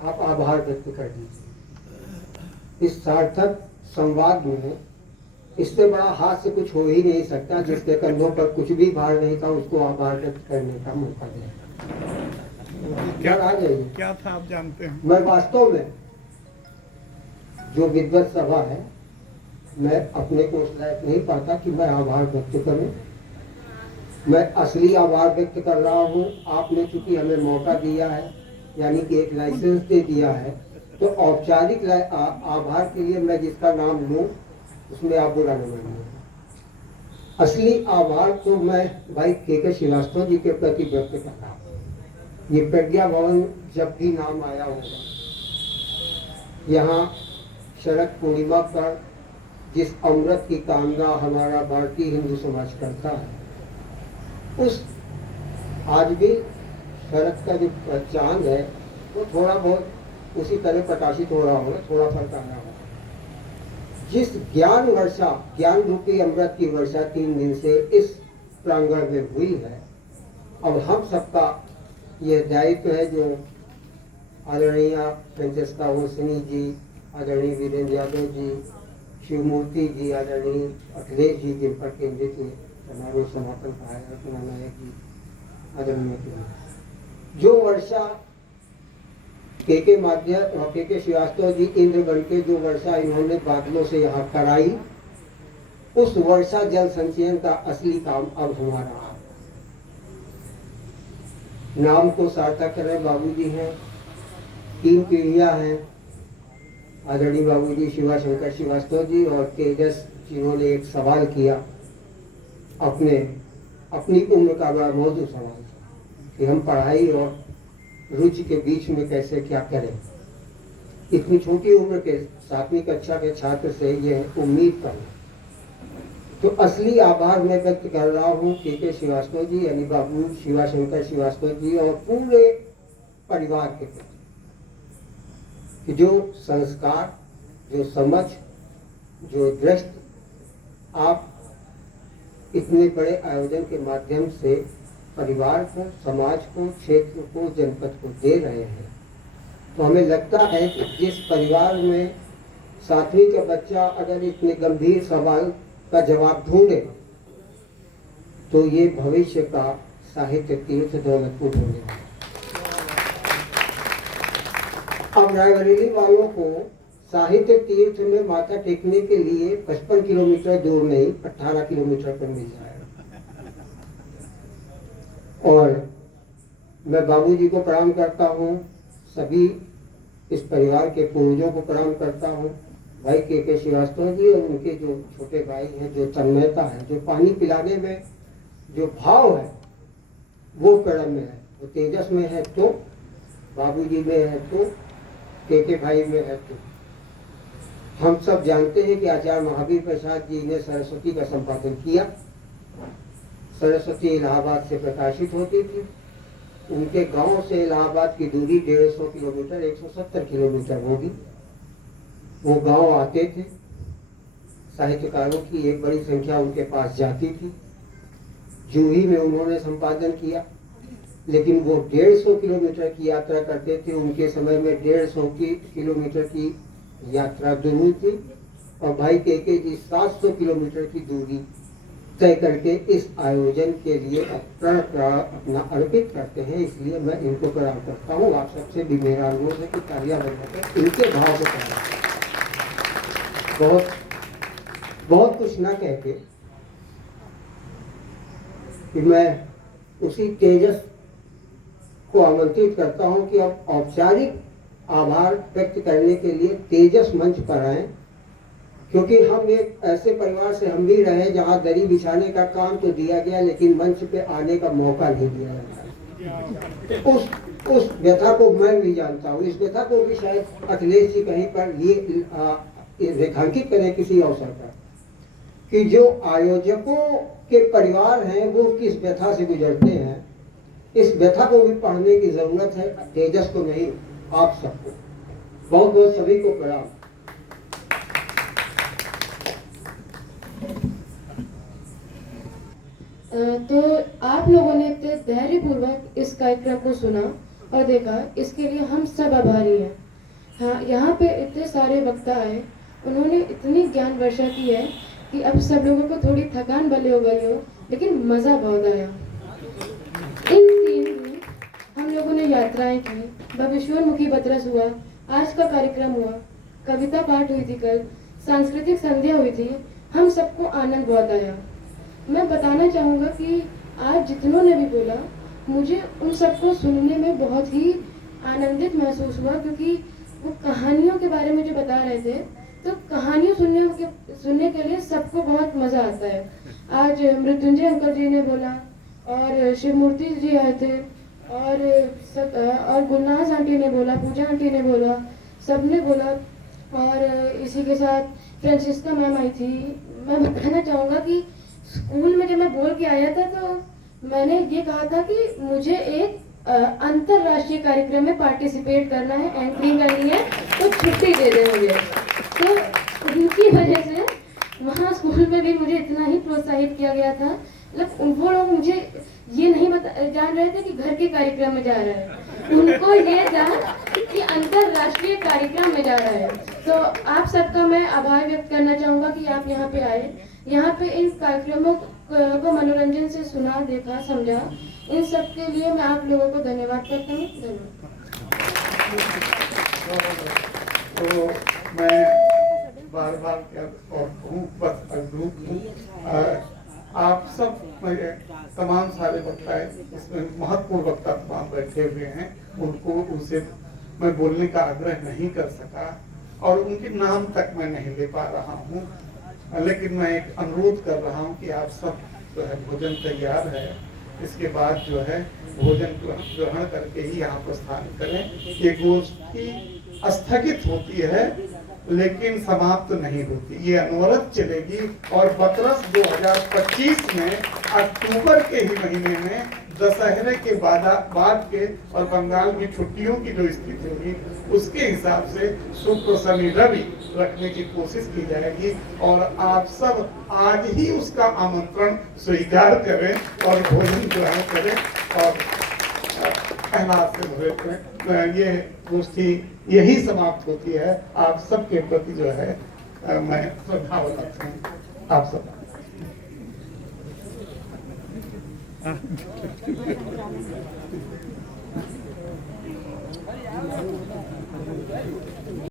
आप आभार व्यक्त कर दीजिए। इस सार्थक संवाद में इससे बड़ा हाथ से कुछ हो ही नहीं सकता। जिसके कंधों पर कुछ भी भार नहीं था उसको आभार व्यक्त करने का मौका दिया। क्या आ जाइए। क्या था आप जानते हैं? मैं वास्तव में जो विद्वत सभा है, मैं अपने को उस लायक नहीं पाता कि मैं आभार व्यक्त करूं। मैं असली आभार व्यक्त कर रहा हूं। आपने चूंकि हमें मौका दिया है, यानी कि एक लाइसेंस दे दिया है, तो औपचारिक आभार के लिए मैं जिसका नाम लूं उसमें आप बुरा न मानिए। असली आभार तो मैं भाई के श्रीवास्तव जी के प्रति व्यक्त कर रहा हूँ। ये प्रज्ञा भवन जब भी नाम आया होगा, यहाँ शरद पूर्णिमा पर जिस अमृत की कामना हमारा भारतीय हिंदू समाज करता है, उस आज भी शरद का जो चांद है वो थोड़ा बहुत उसी तरह प्रकाशित हो रहा होगा, थोड़ा फर्क आ रहा होगा। जिस ज्ञान वर्षा, ज्ञान रूपी अमृत की वर्षा 3 दिन से इस प्रांगण में हुई है, अब हम सबका यह दायित्व है जो आदरणीय फ्रांचेस्का ओसनी जी, आदरणीय वीरेंद्र यादव जी, शिवमूर्ति जी, आदरणीय अखिलेश जी, जिन पर केंद्रित समारोह समापन का है, नायक जी, आदरणीय जो वर्षा के माध्यम और के श्रीवास्तव जी इंद्र बन के जो वर्षा इन्होंने बादलों से यहाँ कराई, उस वर्षा जल संचयन का असली काम अब हमारा है। नाम को सार्थक कर रहे बाबूजी हैं, 3 पीढ़ियां हैं, आदरणीय बाबूजी शिवा शंकर श्रीवास्तव जी और तेजस, जिन्होंने एक सवाल किया, अपनी उम्र का बड़ा मौजूद सवाल था कि हम पढ़ाई और रुचि के बीच में कैसे क्या करें। इतनी छोटी उम्र के 7वीं कक्षा के छात्र से यह उम्मीद करना, तो असली आभार मैं व्यक्त कर रहा हूँ के श्रीवास्तव जी, यानी बाबू शिवा शंकर श्रीवास्तव जी और पूरे परिवार के प्रति कि जो संस्कार, जो समझ, जो दृष्टि आप इतने बड़े आयोजन के माध्यम से परिवार को, समाज को, क्षेत्र को, जनपद को दे रहे हैं। तो हमें लगता है कि जिस परिवार में 7वीं का बच्चा अगर इतने गंभीर सवाल का जवाब ढूंढे तो ये भविष्य का साहित्य तीर्थ दौलतपुर होने वाला। अब रायबरेली वालों को साहित्य तीर्थ में माथा टेकने के लिए 55 किलोमीटर दूर नहीं 18 किलोमीटर पर मिल जाएगा। और मैं बाबूजी को प्रणाम करता हूँ, सभी इस परिवार के पूर्वजों को प्रणाम करता हूँ, भाई के श्रीवास्तव जी और उनके जो छोटे भाई हैं, जो तन्मयता है, जो पानी पिलाने में जो भाव है वो कड़म में है, वो तेजस में है, तो बाबूजी में है, तो के भाई में है। तो हम सब जानते हैं कि आचार्य महावीर प्रसाद जी ने सरस्वती का संपादन किया। सरस्वती इलाहाबाद से प्रकाशित होती थी। उनके गांव से इलाहाबाद की दूरी 150 किलोमीटर, 170 किलोमीटर होगी। वो गांव आते थे, साहित्यकारों की एक बड़ी संख्या उनके पास जाती थी। जूही में उन्होंने संपादन किया, लेकिन वो 150 किलोमीटर की यात्रा करते थे। उनके समय में 150 किलोमीटर की यात्रा दूर थी और भाई के जी 700 किलोमीटर की दूरी तय करके इस आयोजन के लिए अपना अर्पित करते हैं। इसलिए मैं इनको प्रणाम करता हूँ। आप सबसे भी मेरा अनुरोध है कि तालियां बजाकर इनके भाव को प्रणाम करें। बहुत कुछ ना कहते कि मैं उसी तेजस को आमंत्रित करता हूं कि अब औपचारिक आभार व्यक्त करने के लिए तेजस मंच पर आए, क्योंकि हम एक ऐसे परिवार से हम भी रहे जहां दरी बिछाने का काम तो दिया गया, लेकिन मंच पे आने का मौका नहीं दिया गया। उस व्यथा को मैं भी जानता हूँ। इस व्यथा को भी शायद अखिलेश जी कहीं पर ये रेखांकित करें किसी अवसर पर कि जो आयोजकों के परिवार हैं वो किस व्यथा से गुजरते हैं। इस व्यथा को भी पढ़ने की जरूरत है, तेजस को नहीं, आप सबको। बहुत बहुत सभी को प्रणाम। तो आप लोगों ने इतने धैर्यपूर्वक इस कार्यक्रम को सुना और देखा, इसके लिए हम सब आभारी हैं। हाँ, यहाँ पे इतने सारे वक्ता आए, उन्होंने इतनी ज्ञान वर्षा की है कि अब सब लोगों को थोड़ी थकान भले हो गई हो, लेकिन मज़ा बहुत आया। इन 3 दिन हम लोगों ने यात्राएं की, भविष्योन्मुखी बतरस हुआ, आज का कार्यक्रम हुआ, कविता पाठ हुई थी, कल सांस्कृतिक संध्या हुई थी। हम सबको आनंद बहुत आया। मैं बताना चाहूँगा कि आज जितनों ने भी बोला, मुझे उन सबको सुनने में बहुत ही आनंदित महसूस हुआ, क्योंकि वो कहानियों के बारे में जो बता रहे थे, तो कहानियों सुनने के लिए सबको बहुत मज़ा आता है। आज मृत्युंजय अंकल जी ने बोला और शिवमूर्ति जी आए थे और गुलनाज आंटी ने बोला, पूजा आंटी ने बोला, सब ने बोला, और इसी के साथ फ्रांसिस्का मैम आई थी। मैं बताना चाहूँगा कि स्कूल में जब मैं बोल के आया था, तो मैंने ये कहा था कि मुझे एक अंतरराष्ट्रीय कार्यक्रम में पार्टिसिपेट करना है, एंट्री करनी है, तो छुट्टी दे दे मुझे। तो उनकी वजह से वहाँ स्कूल में भी मुझे इतना ही प्रोत्साहित किया गया था। मतलब वो लोग मुझे ये नहीं जान रहे थे कि घर के कार्यक्रम में जा रहा है, उनको ये जान कि अंतरराष्ट्रीय कार्यक्रम में जा रहा है। तो आप सबका मैं आभार व्यक्त करना चाहूँगा कि आप यहाँ पे आए, यहाँ पे इन कार्यक्रमों को मनोरंजन से सुना, देखा, समझा। इन सब के लिए मैं आप लोगों को धन्यवाद करता हूँ। धन्यवाद। तो मैं बार बार क्या और कहूँ, बस अद्भुत हूँ। आप सब तमाम सारे वक्ता इसमें महत्वपूर्ण वक्ता तमाम बैठे हुए हैं, उनसे मैं बोलने का आग्रह नहीं कर सका और उनके नाम तक मैं नहीं ले पा रहा हूँ, लेकिन मैं एक अनुरोध कर रहा हूँ कि आप सब जो है भोजन तैयार है, इसके बाद जो है भोजन ग्रहण करके ही यहाँ प्रस्थान करें। ये गोष्ठी स्थगित होती है लेकिन समाप्त नहीं होती, ये अनवरत चलेगी और बतरस 2025 में अक्टूबर के ही महीने में दशहरे के बाद के और बंगाल में छुट्टियों की जो स्थिति होगी उसके हिसाब से शुक्र, शनि, रवि रखने की कोशिश की जाएगी और आप सब आज ही उसका आमंत्रण स्वीकार करें और भोजन ग्रहण करें और अहलाद से भरे करें। ये गोष्ठी यही समाप्त होती है। आप सबके प्रति जो है मैं श्रद्धा रखता हूँ। आप सब